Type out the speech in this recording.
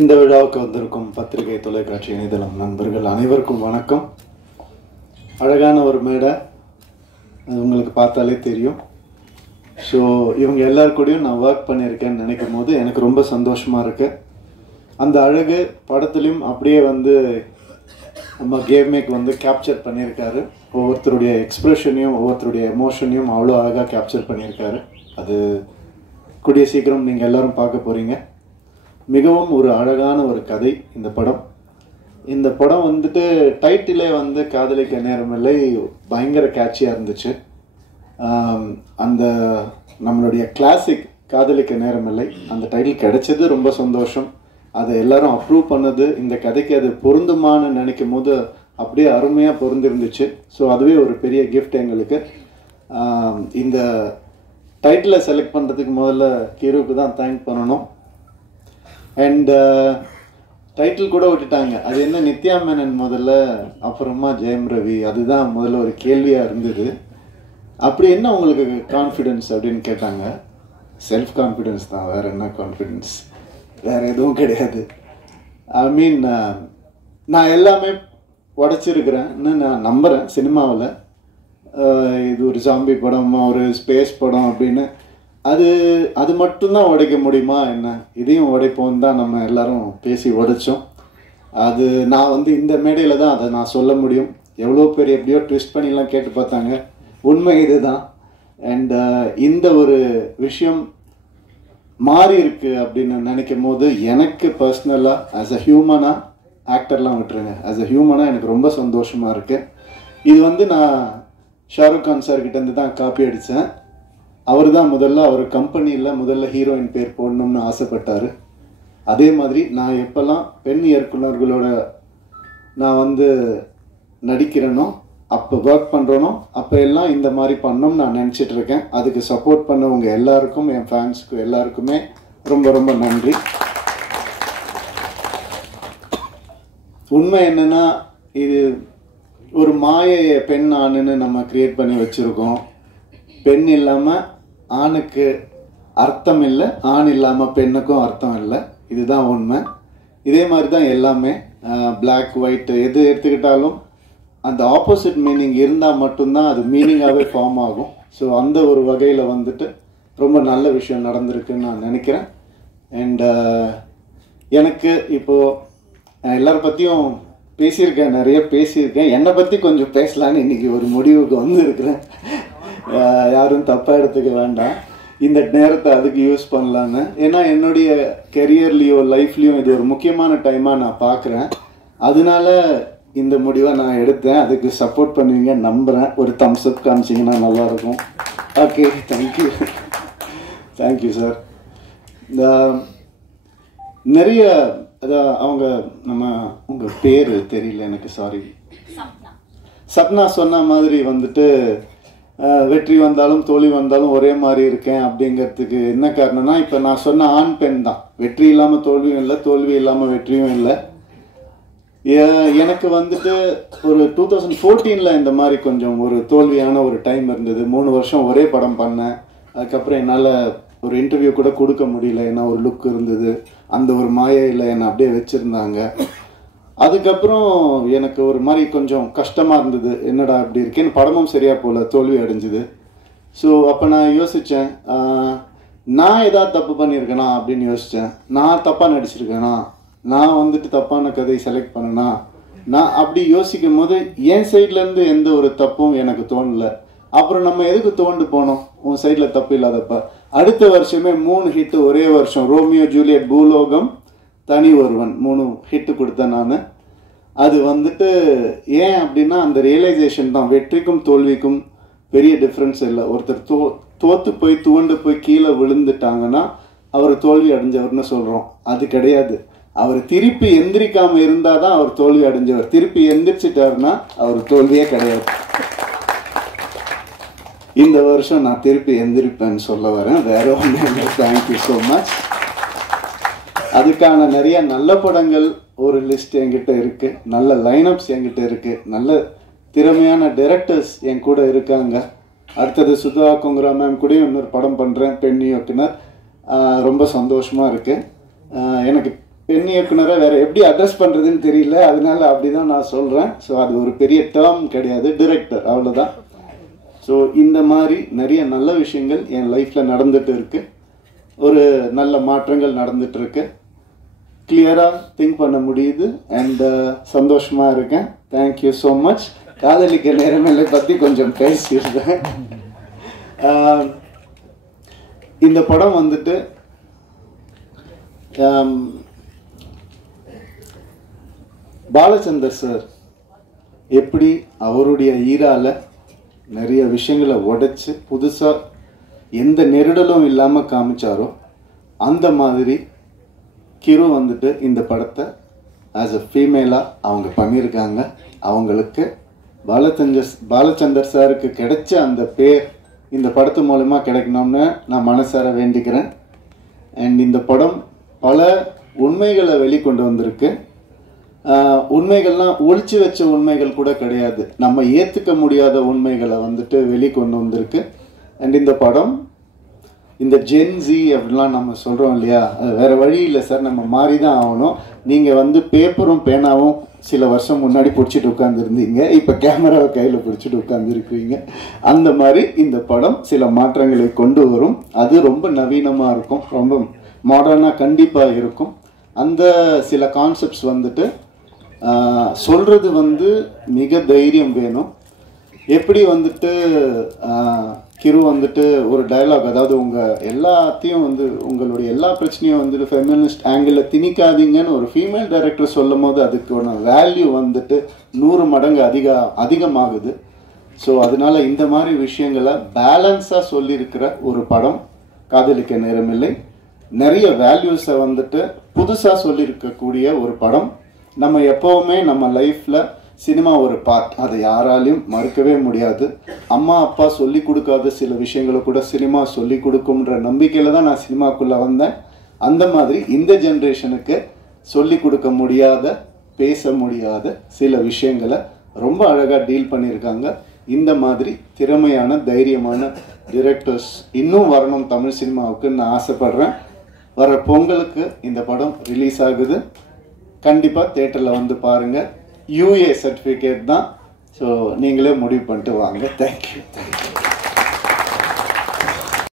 இந்த விழாவுக்கு வந்திருக்கும் பத்திரிகை தொலைக்காட்சி இணையதளம் நண்பர்கள் அனைவருக்கும் வணக்கம். அழகான ஒரு மேடை, அது உங்களுக்கு பார்த்தாலே தெரியும். ஸோ இவங்க எல்லாருக்கூடையும் நான் ஒர்க் பண்ணியிருக்கேன்னு நினைக்கும் போது எனக்கு ரொம்ப சந்தோஷமாக இருக்குது. அந்த அழகு படத்துலையும் அப்படியே நம்ம கேம்மேக் கேப்சர் பண்ணியிருக்காரு. ஒவ்வொருத்தருடைய எக்ஸ்ப்ரெஷனையும் ஒவ்வொருத்தருடைய எமோஷனையும் அவ்வளோ அழகாக கேப்சர் பண்ணியிருக்காரு. அது கூடிய சீக்கிரம் நீங்கள் எல்லோரும் பார்க்க போகிறீங்க. மிகவும் ஒரு அழகான ஒரு கதை இந்த படம். இந்த படம் டைட்டிலே காதலிக்க நேரமில்லை பயங்கர கேட்சியாக இருந்துச்சு. அந்த நம்மளுடைய கிளாசிக் காதலிக்க நேரமில்லை அந்த டைட்டில் கிடைச்சது ரொம்ப சந்தோஷம். அதை எல்லாரும் அப்ரூவ் பண்ணது, இந்த கதைக்கு அது பொருந்துமான்னு நினைக்கும் போது அப்படியே அருமையாக பொருந்திருந்துச்சு. ஸோ அதுவே ஒரு பெரிய கிஃப்ட் எங்களுக்கு. இந்த டைட்டிலை செலக்ட் பண்ணுறதுக்கு முதல்ல கீருவுக்கு தான் தேங்க் பண்ணணும். அண்ட் டைட்டில் கூட விட்டுட்டாங்க. அது என்ன நித்யா மேனன் முதல்ல, அப்புறமா ஜெயம் ரவி. அதுதான் முதல்ல ஒரு கேள்வியாக இருந்தது. அப்படி என்ன உங்களுக்கு கான்ஃபிடென்ஸ் அப்படின்னு கேட்டாங்க. செல்ஃப் கான்ஃபிடென்ஸ் தான், வேறு என்ன கான்ஃபிடென்ஸ், வேறு எதுவும் கிடையாது. ஐ மீன் நான் எல்லாமே உடச்சிருக்கிறேன்னு நான் நம்புகிறேன். சினிமாவில் இது ஒரு ஜாம்பி படம், ஒரு ஸ்பேஸ் படம் அப்படின்னு அது மட்டும்தான் உடைக்க முடியுமா என்ன, இதையும் உடைப்போம் தான் நம்ம எல்லாரும் பேசி உடைச்சோம். அது நான் இந்த மேடையில் தான் அதை நான் சொல்ல முடியும். எவ்வளோ பேர் எப்படியோ ட்விஸ்ட் பண்ணிலாம் கேட்டு பார்த்தாங்க. உண்மை இது தான். அண்ட் இந்த ஒரு விஷயம் மாறி இருக்கு அப்படின்னு நினைக்கும் போது எனக்கு பர்சனலாக ஆஸ் அ ஹியூமனாக, ஆக்டர்லாம் விட்டுருங்க, ஆஸ் அ ஹியூமனாக எனக்கு ரொம்ப சந்தோஷமாக இருக்குது. இது நான் ஷாருக் கான் சார்கிட்டேருந்து தான் காப்பி அடித்தேன். அவர் தான் அவர் கம்பெனியில் முதல்ல ஹீரோயின் பேர் போடணும்னு ஆசைப்பட்டார். அதே மாதிரி நான் எப்போல்லாம் பெண் இயக்குனர்களோட நான் நடிக்கிறேனோ, அப்போ ஒர்க் பண்ணுறனோ, அப்போ எல்லாம் இந்த மாதிரி பண்ணணும்னு நான் நினச்சிட்ருக்கேன். அதுக்கு சப்போர்ட் பண்ணவங்க எல்லாருக்கும், என் ஃபேன்ஸுக்கு எல்லாருக்குமே ரொம்ப ரொம்ப நன்றி. உண்மை என்னென்னா, இது ஒரு மாயையை பெண் ஆணுன்னு நம்ம க்ரியேட் பண்ணி வச்சுருக்கோம். பெண் இல்லாமல் ஆணுக்கு அர்த்தம் இல்லை, ஆண் இல்லாமல் பெண்ணுக்கும் அர்த்தம் இல்லை. இதுதான் உண்மை. இதே மாதிரி தான் எல்லாமே, பிளாக் ஒயிட் எது எடுத்துக்கிட்டாலும் அந்த ஆப்போசிட் மீனிங் இருந்தால் மட்டும்தான் அது மீனிங்காகவே ஃபார்ம் ஆகும். ஸோ அந்த ஒரு வகையில் ரொம்ப நல்ல விஷயம் நடந்திருக்குன்னு நான் நினைக்கிறேன். அண்ட் எனக்கு இப்போது எல்லாரை பற்றியும் பேசியிருக்கேன், நிறைய பேசியிருக்கேன். என்னை பற்றி கொஞ்சம் பேசலான்னு இன்றைக்கி ஒரு முடிவுக்கு இருக்கிறேன். யாரும் தப்பாக எடுத்துக்க வேண்டாம், இந்த நேரத்தை அதுக்கு யூஸ் பண்ணலான்னு. ஏன்னா என்னுடைய கெரியர்லேயோ லைஃப்லேயும் இது ஒரு முக்கியமான டைமாக நான் பார்க்குறேன். அதனால இந்த முடிவை நான் எடுத்தேன். அதுக்கு சப்போர்ட் பண்ணுவீங்க நம்புகிறேன். ஒரு தம்ஸ் அப் காமிச்சிங்கன்னா நல்லாயிருக்கும். Okay, thank you. Thank you sir. இந்த நிறைய அவங்க உங்கள் பேர் தெரியல எனக்கு, சாரி. சப்னா சொன்ன மாதிரி வெற்றி வந்தாலும் தோல்வி வந்தாலும் ஒரே மாதிரி இருக்கேன் அப்படிங்கிறதுக்கு என்ன காரணம்னா, இப்போ நான் சொன்ன ஆண் பெண் தான். வெற்றி இல்லாமல் தோல்வியும் இல்லை, தோல்வி இல்லாமல் வெற்றியும் இல்லை. எனக்கு ஒரு 2014 இந்த மாதிரி கொஞ்சம் ஒரு தோல்வியான ஒரு டைம் இருந்தது. 3 வருஷம் ஒரே படம் பண்ணேன். அதுக்கப்புறம் என்னால் ஒரு இன்டர்வியூ கூட கொடுக்க முடியல. ஏன்னா ஒரு லுக் இருந்தது, அந்த ஒரு மாயையில் என்னை அப்படியே வச்சுருந்தாங்க. அதுக்கப்புறம் எனக்கு ஒரு மாதிரி கொஞ்சம் கஷ்டமாக இருந்தது. என்னடா இப்படி இருக்கேன்னு, படமும் சரியாக போகல, தோல்வி அடைஞ்சுது. ஸோ அப்போ நான் யோசித்தேன், நான் ஏதாவது தப்பு பண்ணியிருக்கேனா அப்படின்னு யோசித்தேன். நான் தப்பாக நடிச்சிருக்கேனா, நான் தப்பான கதையை செலக்ட் பண்ணேனா, நான் அப்படி யோசிக்கும் போது என் சைட்லேருந்து எந்த ஒரு தப்பும் எனக்கு தோணலை. அப்புறம் நம்ம எதுக்கு தோண்டு போனோம், உன் சைடில் தப்பு இல்லாதப்ப. அடுத்த வருஷமே 3 ஹிட்டு ஒரே வருஷம். ரோமியோ ஜூலியட், பூலோகம், தனி ஒருவன், 3 ஹிட்டு கொடுத்தேன் நான். அது ஏன் அப்படின்னா அந்த ரியலைசேஷன் தான். வெற்றிக்கும் தோல்விக்கும் பெரிய டிஃப்ரென்ஸ் இல்லை. ஒருத்தர் தோற்று போய் துவண்டு போய் கீழே விழுந்துட்டாங்கன்னா அவர் தோல்வி அடைஞ்சவர்னு சொல்கிறோம். அது கிடையாது. அவர் திருப்பி எந்திரிக்காமல் இருந்தால் தான் அவர் தோல்வி அடைஞ்சவர். திருப்பி எந்திரிச்சிட்டாருன்னா அவர் தோல்வியே கிடையாது. இந்த வருஷம் நான் திருப்பி எந்திரிப்பேன்னு சொல்ல வரேன், வேற ஒன்றும் இல்லை. Thank you so much. அதுக்கான நிறைய நல்ல படங்கள் ஒரு லிஸ்ட் என்கிட்ட இருக்குது, நல்ல லைனப்ஸ் என்கிட்ட இருக்குது, நல்ல திறமையான டைரக்டர்ஸ் என் கூட இருக்காங்க. அடுத்தது சுதா கொங்குரா மேம் கூட இன்னொரு படம் பண்ணுறேன், பெண் இயக்குனர். ரொம்ப சந்தோஷமாக இருக்குது. எனக்கு பெண் இயக்குனரை வேறு எப்படி அட்ரஸ் பண்ணுறதுன்னு தெரியல, அதனால அப்படி தான் நான் சொல்கிறேன். ஸோ அது ஒரு பெரிய டேர்ம் கிடையாது, டிரெக்டர், அவ்வளோதான். ஸோ இந்த மாதிரி நிறைய நல்ல விஷயங்கள் என் லைஃப்பில் நடந்துட்டு இருக்கு. ஒரு நல்ல மாற்றங்கள் நடந்துட்டு இருக்கு. கிளியராக திங்க் பண்ண முடியுது அண்ட் சந்தோஷமாக இருக்கேன். Thank you so much. காதலிக்க நேரமில்லை பற்றி கொஞ்சம் பேசிடுறேன். இந்த படம் வந்துட்டு பாலச்சந்தர் சார் எப்படி அவருடைய ஈரால நிறைய விஷயங்களை உடைச்சு புதுசாக எந்த நெருடலும் இல்லாமல் காமிச்சாரோ அந்த மாதிரி கிரு வந்துட்டு இந்த படத்தை ஆஸ் அ ஃபீமேலாக அவங்க பண்ணியிருக்காங்க. அவங்களுக்கு பாலச்சந்தர் சாருக்கு கிடைச்ச அந்த பேர் இந்த படத்து மூலமாக கிடைக்கணும்னு நான் மனசார வேண்டிக்கிறேன். அண்ட் இந்த படம் பல உண்மைகளை வெளிக்கொண்டு வந்திருக்கு. உண்மைகள்லாம் ஒழிச்சு வச்ச உண்மைகள் கூட கிடையாது, நம்ம ஏற்றுக்க முடியாத உண்மைகளை வந்துட்டு வெளிக்கொண்டு வந்திருக்கு. அண்ட் இந்த படம் இந்த ஜென்சி அப்படிலாம் நம்ம சொல்கிறோம் இல்லையா, வேறு வழி இல்லை சார், நம்ம மாறி தான் ஆகணும். நீங்கள் வந்து பேப்பரும் பேனாவும் சில வருஷம் முன்னாடி பிடிச்சிட்டு உட்காந்துருந்தீங்க, இப்போ கேமராவை கையில் பிடிச்சிட்டு உட்காந்துருக்குறீங்க. அந்த மாதிரி இந்த படம் சில மாற்றங்களை கொண்டு வரும். அது ரொம்ப நவீனமாக இருக்கும், ரொம்ப மாடர்னாக கண்டிப்பாக இருக்கும். அந்த சில கான்செப்ட்ஸ் வந்துட்டு சொல்கிறது வந்து மிக தைரியம் வேணும். எப்படி வந்துட்டு கிரு வந்துட்டு ஒரு டயலாக், அதாவது உங்கள் எல்லாத்தையும் வந்து உங்களுடைய எல்லா பிரச்சனையும் வந்துட்டு ஃபெமினிஸ்ட் ஆங்கிளில் திணிக்காதீங்கன்னு ஒரு ஃபீமேல் டைரக்டர் சொல்லும் போது அதுக்கான வேல்யூ வந்துட்டு 100 மடங்கு அதிகமாகுது. ஸோ அதனால இந்த மாதிரி விஷயங்களை பேலன்ஸாக சொல்லியிருக்கிற ஒரு படம் காதலிக்க நேரமில்லை. நிறைய வேல்யூஸை வந்துட்டு புதுசாக சொல்லியிருக்கக்கூடிய ஒரு படம். நம்ம எப்போவுமே நம்ம லைஃப்பில் சினிமா ஒரு பார்ட், அதை யாராலையும் மறுக்கவே முடியாது. அம்மா அப்பா சொல்லி கொடுக்காத சில விஷயங்களை கூட சினிமா சொல்லி கொடுக்கும்ன்ற நம்பிக்கையில் தான் நான் சினிமாக்குள்ளே வந்தேன். அந்த மாதிரி இந்த ஜென்ரேஷனுக்கு சொல்லி கொடுக்க முடியாத, பேச முடியாத சில விஷயங்களை ரொம்ப அழகாக டீல் பண்ணியிருக்காங்க. இந்த மாதிரி திறமையான தைரியமான டிரெக்டர்ஸ் இன்னும் வரணும் தமிழ் சினிமாவுக்கு நான் ஆசைப்படுறேன். வர பொங்கலுக்கு இந்த படம் ரிலீஸ் ஆகுது. கண்டிப்பாக தியேட்டரில் வந்து பாருங்கள். UA சர்டிஃபிகேட் தான். ஸோ நீங்களே முடிவு பண்ணிட்டு வாங்க. தேங்க்யூ.